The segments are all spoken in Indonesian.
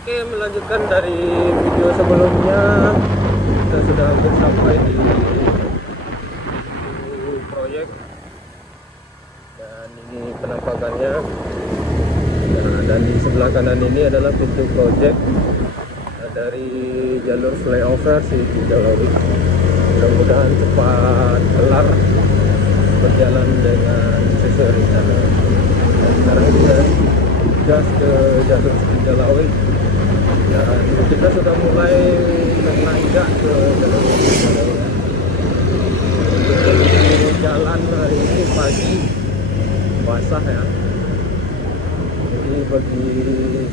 Oke, melanjutkan dari video sebelumnya, kita sudah hampir sampai di pintu proyek dan ini penampakannya. Nah, dan di sebelah kanan ini adalah pintu proyek dari jalur flyover si Tinjalawi. Mudah-mudahan cepat kelar, berjalan dengan sesuai rencana. Dan sekarang kita gas ke jalur Tinjalawi. Dan kita sudah mulai menanjak ke jalur Tinjalawi. Untuk jalan hari ini pagi basah ya. Jadi bagi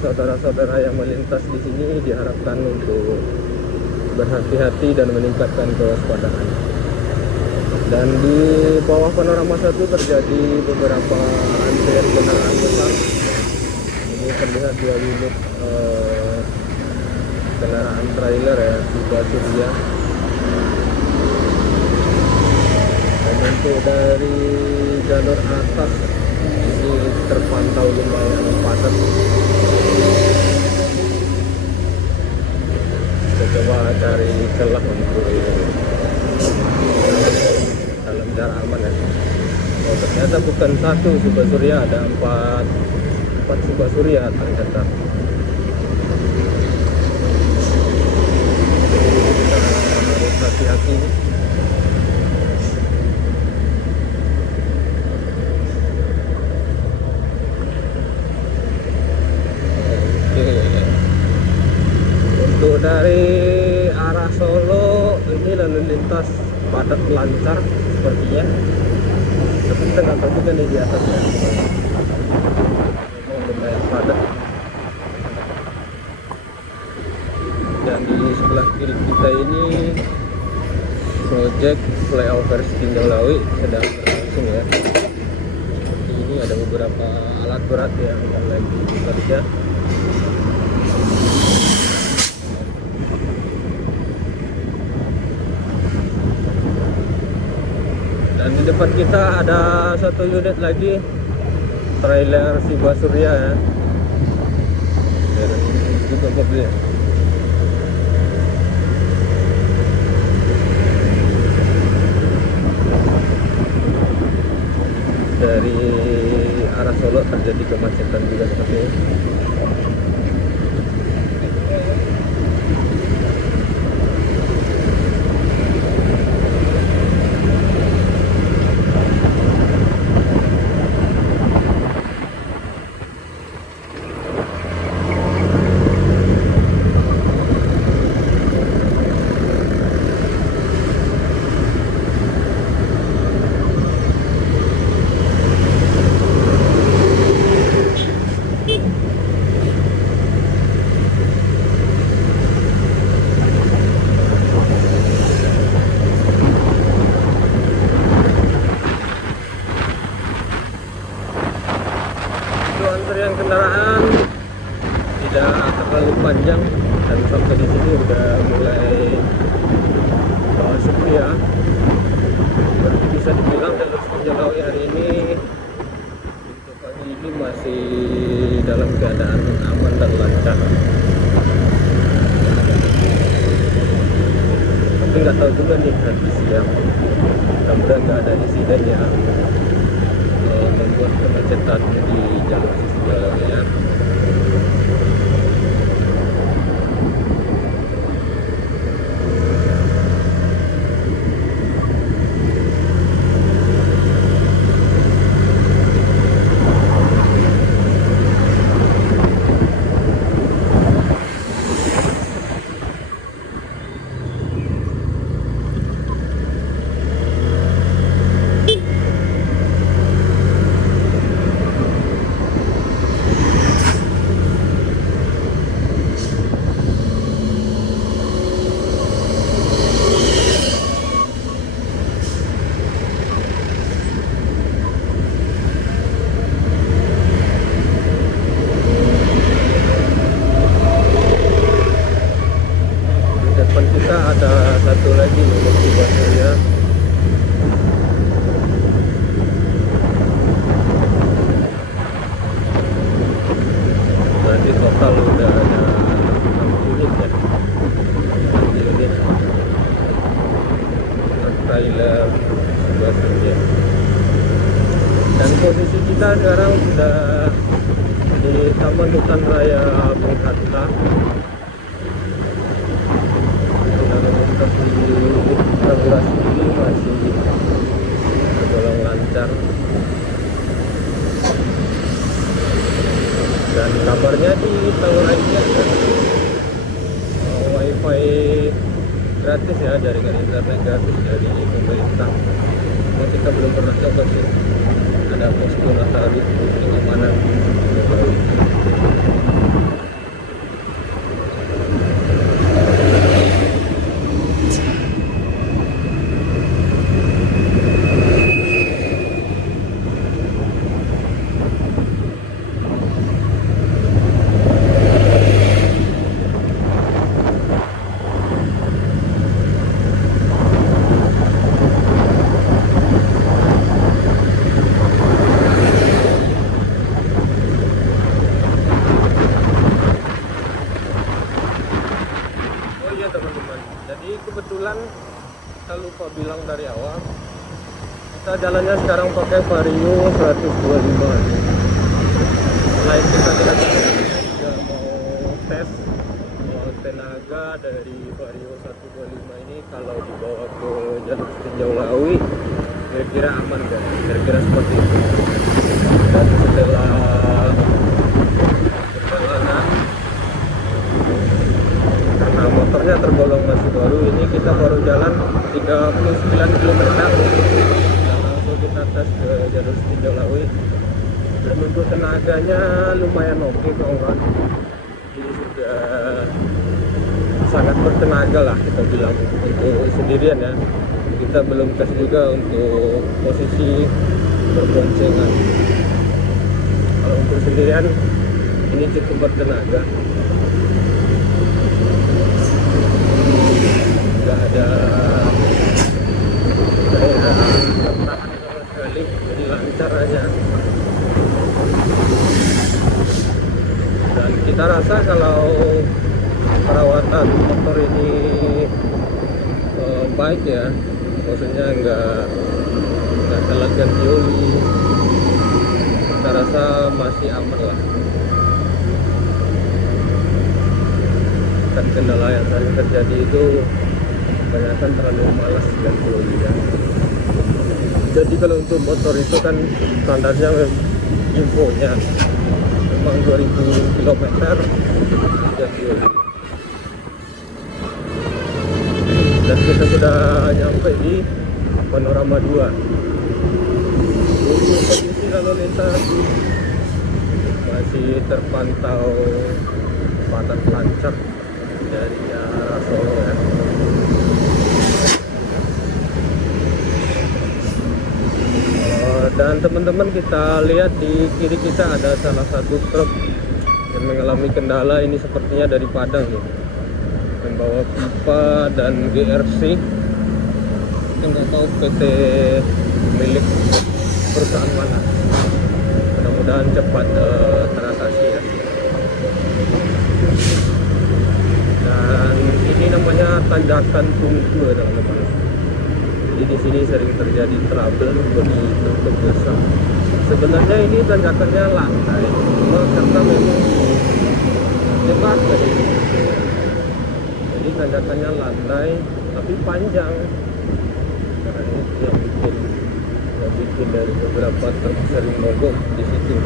saudara-saudara yang melintas di sini diharapkan untuk berhati-hati dan meningkatkan kewaspadaan. Dan di bawah panorama satu terjadi beberapa antrian kendaraan besar. Ini terlihat 2 unit kendaraan trailer ya, tiba Surya. Dan untuk dari jalur atas ini terpantau lumayan padat. Kita coba cari celah untuk dalam jarak aman ya. Oh, ternyata bukan satu Subah Surya, ada empat Subah Surya ternyata. Kita harus hati-hati. Untuk dari arah Solo ini lalu lintas padat lancar sepertinya, tapi kita nggak tahu juga nih di atasnya memang lumayan padat. Dan di sebelah kiri kita ini proyek flyover Tinjalawi sedang berlangsung ya. Seperti ini ada beberapa alat berat yang lagi bekerja. Dan di depan kita ada satu unit lagi trailer Subah Surya ya. Juga mobil. Dari arah Solo terjadi kemacetan juga seperti ini. Antrian kendaraan tidak terlalu panjang dan sampai di sini udah mulai sepi ya. Berarti bisa dibilang jalur Tinjalawi hari ini untuk pagi ini masih dalam keadaan aman dan lancar. Tapi nggak tahu juga nih nanti siang, mudah-mudahan nggak ada insiden ya membuat kemacetan di jalur Tinjalawi ya. total udah ada Posisi kita sekarang sudah di Taman Hutan Raya Bung Hatta. Lalu lintas di regulasi ini masih tergolong lancar. Dan kabarnya di Tanggerang ini ada wifi gratis ya, jaringan internet gratis dari pemerintah. Cuma kita belum pernah coba sih. Ada posko Natari pengamanan. Teman-teman, jadi kebetulan kita lupa bilang dari awal, kita jalannya sekarang pakai Vario 125. Selain kita juga mau tes tenaga dari Vario 125 ini kalau dibawa ke jalur tinjau Lawi kira-kira aman kan, kira-kira seperti itu. Dan setelah perjalanan, karena motornya tergolong masih baru, ini kita baru jalan 39 km dan langsung kita tes ke jalur tinjau Lawi. Dan untuk tenaganya lumayan oke kawan, ini sudah sangat bertenaga lah kita bilang. Untuk sendirian ya, kita belum tes juga untuk posisi berboncengan. Kalau untuk sendirian ini cukup bertenaga, nggak ada tantangan sama sekali, jadi lancar aja. Dan kita rasa kalau perawatan motor ini baik ya, maksudnya nggak telat ganti oli, kita rasa masih aman lah. Kan kendala yang sering terjadi itu kebanyakan terlalu malas ganti oli ya. Jadi kalau untuk motor itu kan standarnya infonya memang 2000 km ganti oli. Dan kita sudah nyampe di Panorama 2. Untuk kondisi lalu lintas masih terpantau padat lancar dari arah Solo ya. Dan teman-teman, kita lihat di kiri kita ada salah satu truk yang mengalami kendala. Ini sepertinya dari Padang nih, membawa pipa dan GRC. Kita nggak tahu PT milik perusahaan mana. Mudah-mudahan cepat teratasi ya. Dan ini namanya tanjakan tungku ya teman-teman. Jadi di sini sering terjadi trouble bagi truk besar. Sebenarnya ini tanjakannya lantai, cuma karena memang lebar tadi. Jadi tanjakannya landai tapi panjang. Karena itu yang bikin dari beberapa truk sering mogok di situ.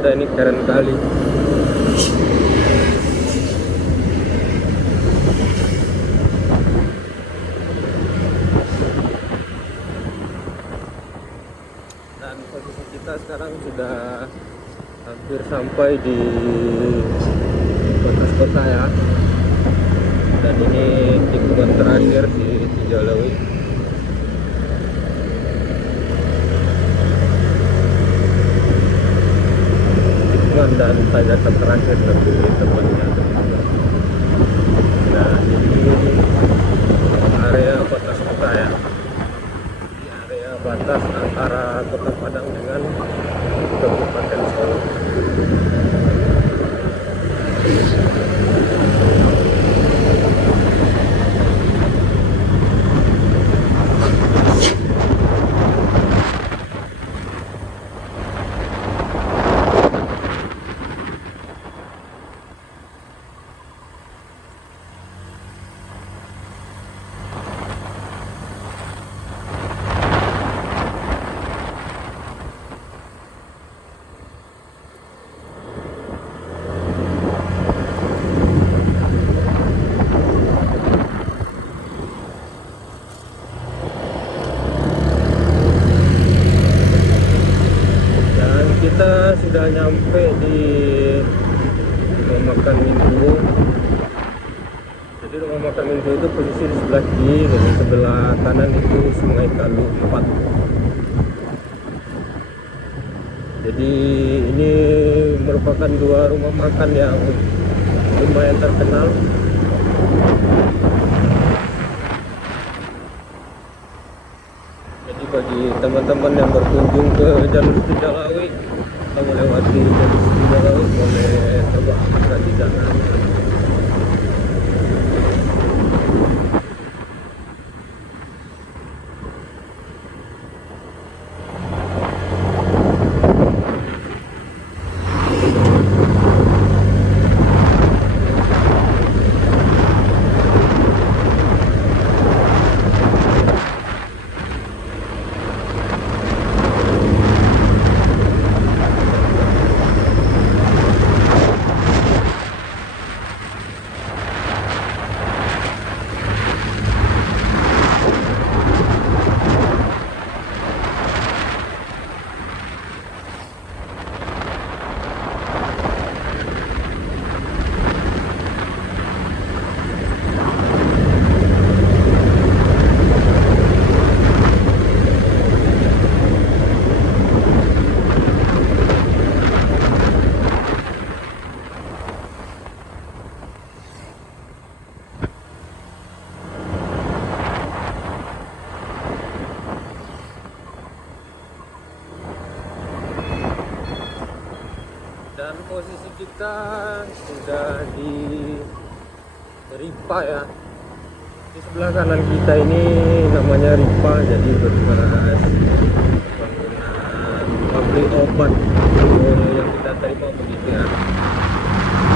kita ini keren kali. Dan posisi kita sekarang sudah hampir sampai di batas kota ya. Dan ini tikungan terakhir di Tinjaulewi. Tikungan dan tanjakan terakhir lebih tepatnya. Nah, ini area batas kota ya. Di area batas antara Kota Padang dengan Kabupaten Solo. Kita sudah nyampe di rumah makan Minggu. Jadi rumah makan Minggu itu posisi di sebelah kiri dan di sebelah kanan itu Sungai Kalu 4. Jadi ini merupakan dua rumah makan yang lumayan terkenal. Jadi bagi teman-teman yang berkunjung ke jalur Tinjaulewi atau melewati jalur Tinjaulewi boleh coba makan di sana. Dan posisi kita sudah di Ripa ya. Di sebelah kanan kita ini namanya Ripa, jadi bekas bangunan pabrik obat yang kita terima begitu ya.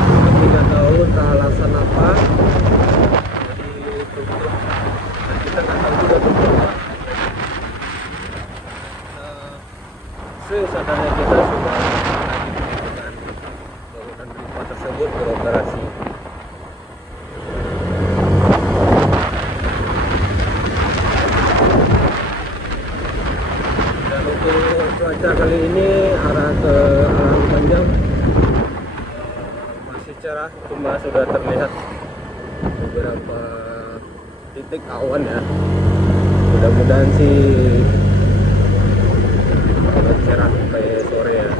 Tapi nggak tahu entah alasan apa jadi tutup. Dan kita nggak tahu juga tutup apa. Sesadarnya kita sudah tersebut beroperasi. Dan untuk cuaca kali ini arah ke Alang Panjang masih cerah, cuma sudah terlihat beberapa titik awan ya. Mudah-mudahan sih cerah sampai sore ya.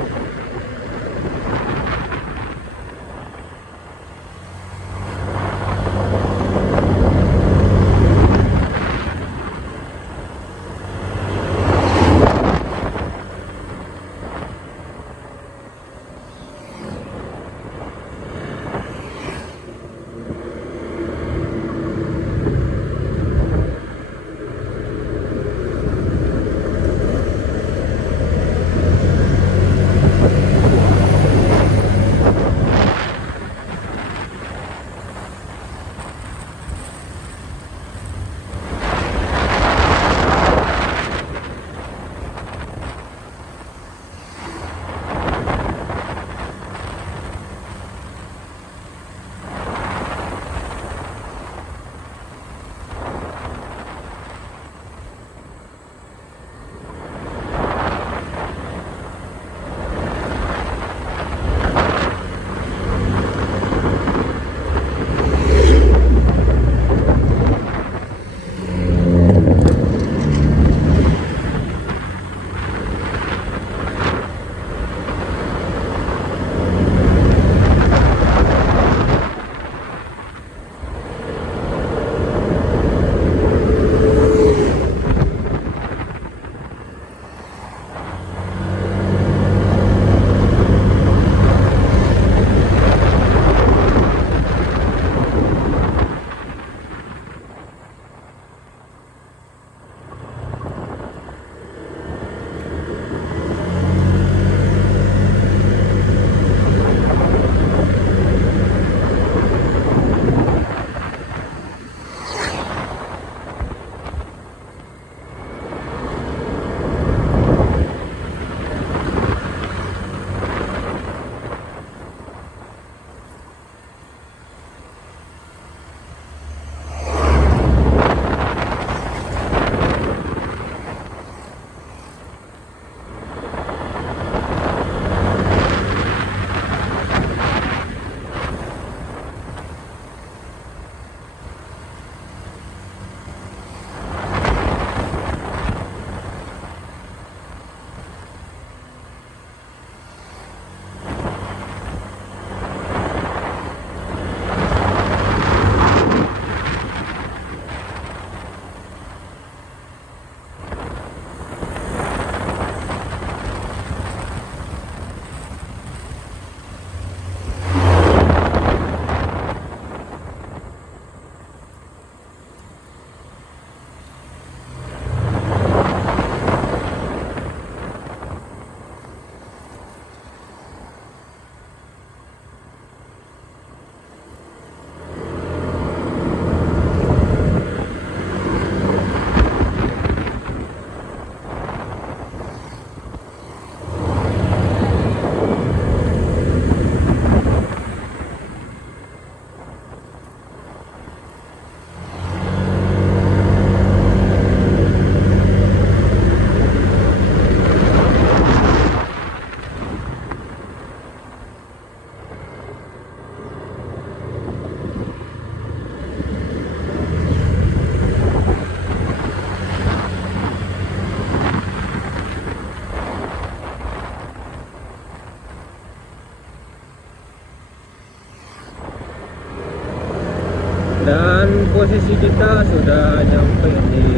posisi kita sudah nyampe di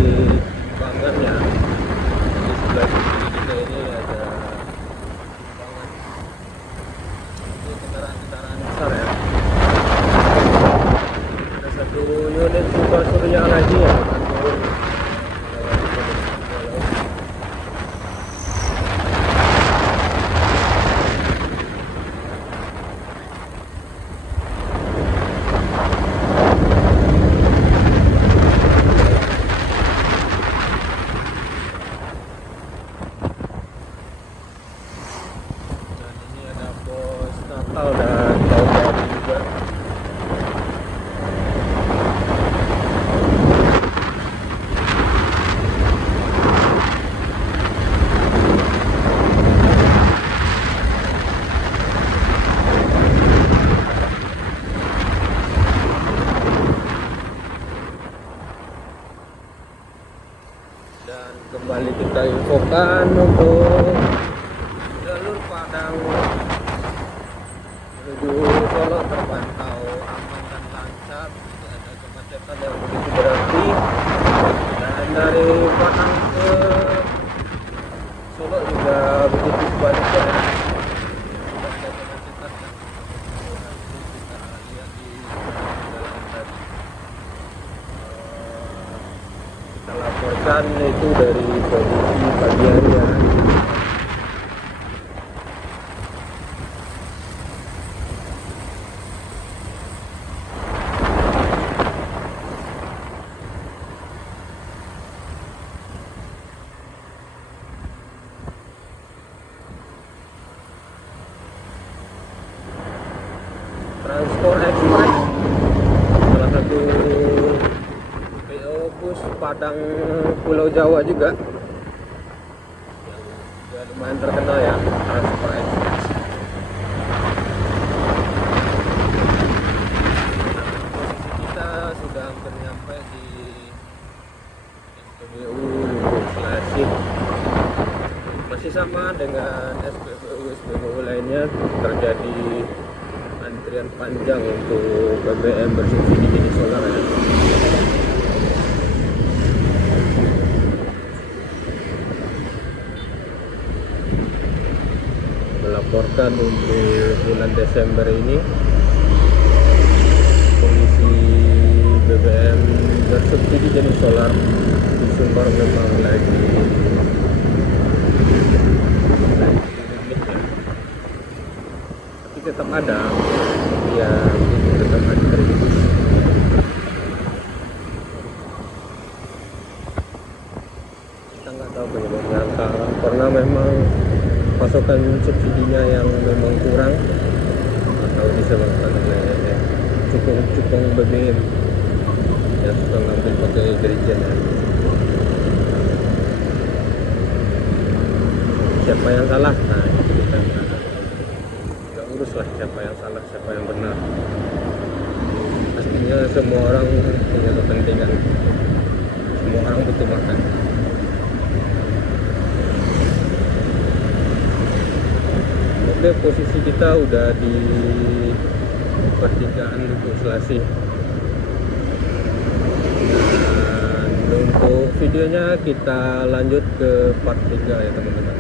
Bangan ya. Di sebelah kiri kita ini ada Bangan. Ini kendaraan-kendaraan besar ya. Ada satu unit Super Surya lagi ya. Natal dan tahun baru juga. Dan kembali kita infokan untuk jalur Padang menuju Solo terpantau aman dan lancar, tidak ada kemacetan yang begitu berarti. Dan dari Padang ke Solo juga begitu sebaliknya ya. Tidak ada kemacetan yang begitu berarti. Kita lihat di jalan tadi. Kita laporkan itu dari posisi pagi hari ya. Transport Express, salah satu PO bus Padang Pulau Jawa juga yang juga lumayan terkenal ya, Transport Express. Posisi kita sudah hampir nyampe di SPBU Lubuk Selasih. Masih sama dengan SPBU lainnya, terjadi antrian panjang untuk BBM bersubsidi jenis solar ya. Melaporkan untuk bulan Desember ini kondisi BBM bersubsidi jenis solar di Sumbar memang lagi limit ya. Tapi tetap ada yang tetap antri. Kita nggak tahu penyebabnya apa, karena memang pasokan subsidinya yang memang kurang atau disebabkan oleh cukong BBM yang suka ngambil pakai dirijen ya. Siapa yang salah? Nah, itu kita nggak urus lah siapa yang salah, siapa yang benar. Pastinya semua orang punya kepentingan, semua orang butuh makan. Oke, posisi kita udah di pertigaan Lubuk Selasih. Dan untuk videonya kita lanjut ke part 3 ya teman-teman.